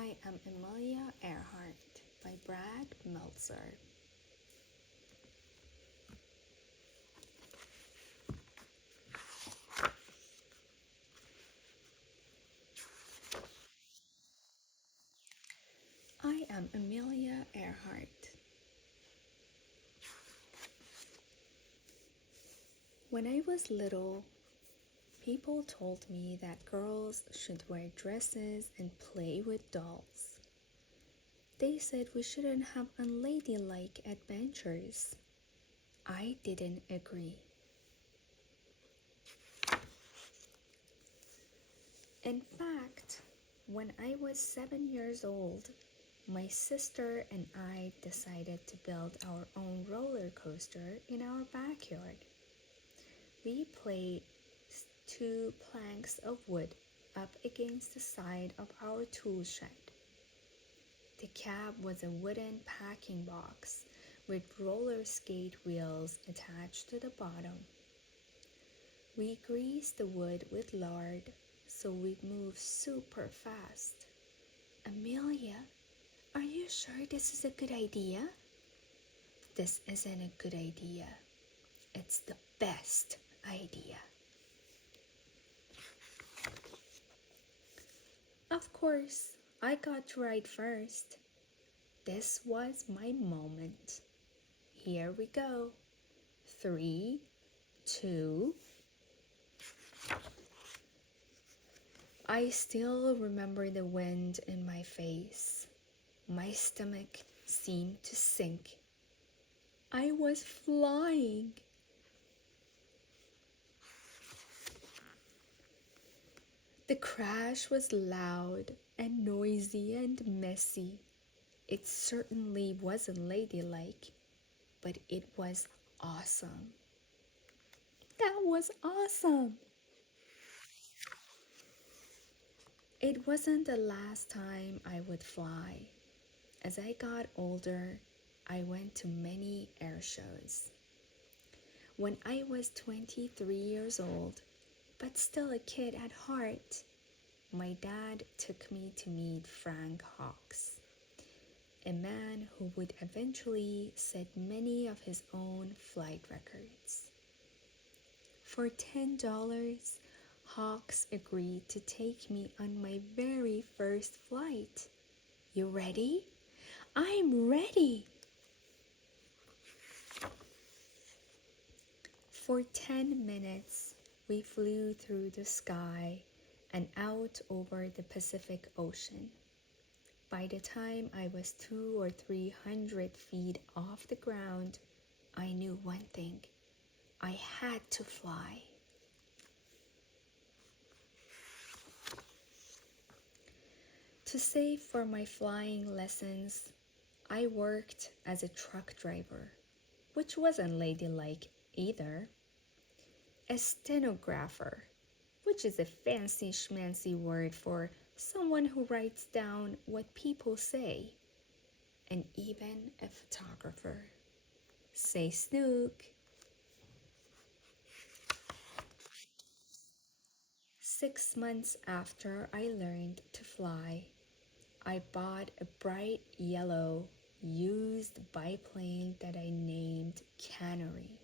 I am Amelia Earhart by Brad Meltzer. I am Amelia Earhart. When I was little, people told me that girls should wear dresses and play with dolls. They said we shouldn't have unladylike adventures. I didn't agree. In fact, when I was 7 years old, my sister and I decided to build our own roller coaster in our backyard. We placed 2 planks of wood up against the side of our tool shed. The cab was a wooden packing box with roller skate wheels attached to the bottom. We greased the wood with lard so we'd move super fast. Amelia, are you sure this is a good idea? This isn't a good idea. It's the best idea. Of course, I got to ride first. This was my moment. Here we go. 3, 2. I still remember the wind in my face. My stomach seemed to sink. I was flying. The crash was loud and noisy and messy. It certainly wasn't ladylike, but it was awesome. That was awesome! It wasn't the last time I would fly. As I got older, I went to many air shows. When I was 23 years old, but still a kid at heart, my dad took me to meet Frank Hawks, a man who would eventually set many of his own flight records. For $10, Hawks agreed to take me on my very first flight. You ready? I'm ready! For 10 minutes, we flew through the sky and out over the Pacific Ocean. By the time I was 200 or 300 feet off the ground, I knew one thing. I had to fly. To save for my flying lessons, I worked as a truck driver, which wasn't ladylike either. A stenographer, which is a fancy schmancy word for someone who writes down what people say, and even a photographer. Say Snook. 6 months after I learned to fly, I bought a bright yellow used biplane that I named Canary.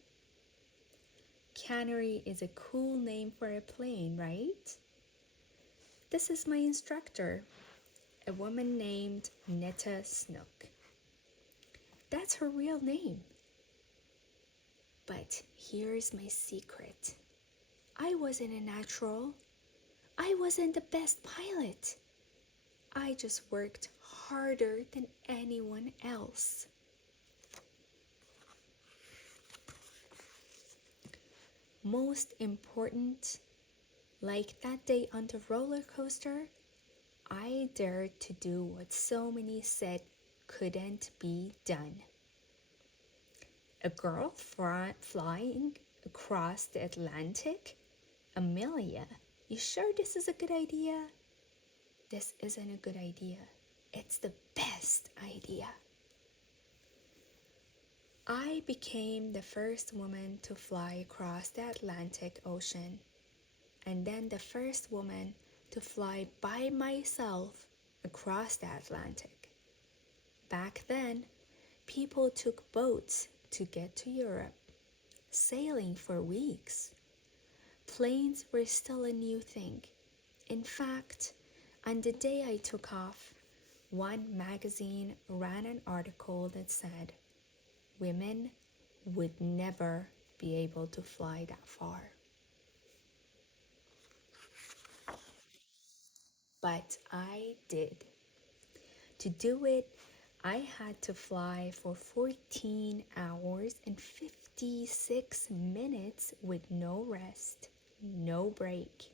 Canary is a cool name for a plane, right? This is my instructor, a woman named Netta Snook. That's her real name. But here's my secret. I wasn't a natural. I wasn't the best pilot. I just worked harder than anyone else. Most important, like that day on the roller coaster, I dared to do what so many said couldn't be done. A girl flying across the Atlantic? Amelia, you sure this is a good idea? This isn't a good idea. It's the best idea. I became the first woman to fly across the Atlantic Ocean, and then the first woman to fly by myself across the Atlantic. Back then, people took boats to get to Europe, sailing for weeks. Planes were still a new thing. In fact, on the day I took off, one magazine ran an article that said women would never be able to fly that far. But I did. To do it, I had to fly for 14 hours and 56 minutes with no rest, no break.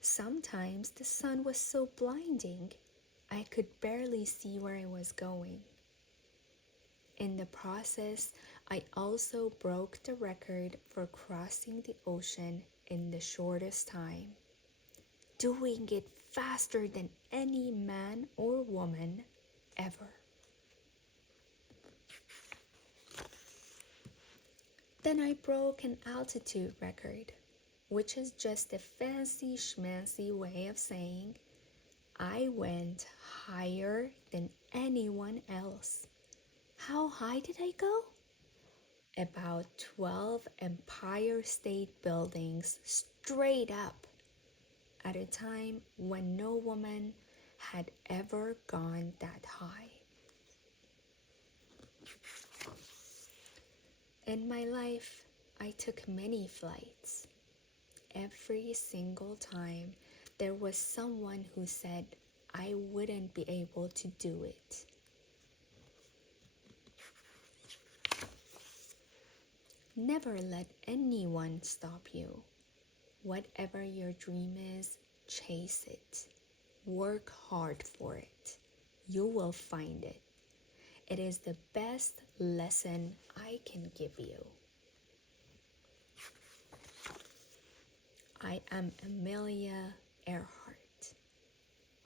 Sometimes the sun was so blinding, I could barely see where I was going. In the process, I also broke the record for crossing the ocean in the shortest time, doing it faster than any man or woman ever. Then I broke an altitude record, which is just a fancy schmancy way of saying I went higher than anyone else. How high did I go? About 12 Empire State Buildings straight up at a time when no woman had ever gone that high. In my life, I took many flights. Every single time, there was someone who said I wouldn't be able to do it. Never let anyone stop you. Whatever your dream is, chase it. Work hard for it. You will find it. It is the best lesson I can give you. I am Amelia Earhart.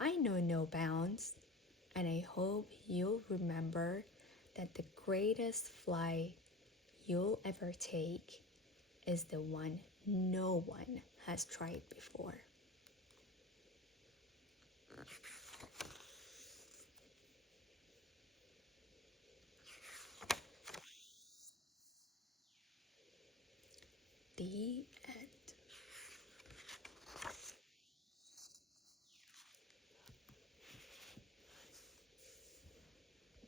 I know no bounds, and I hope you'll remember that the greatest flight you'll ever take is the one no one has tried before. The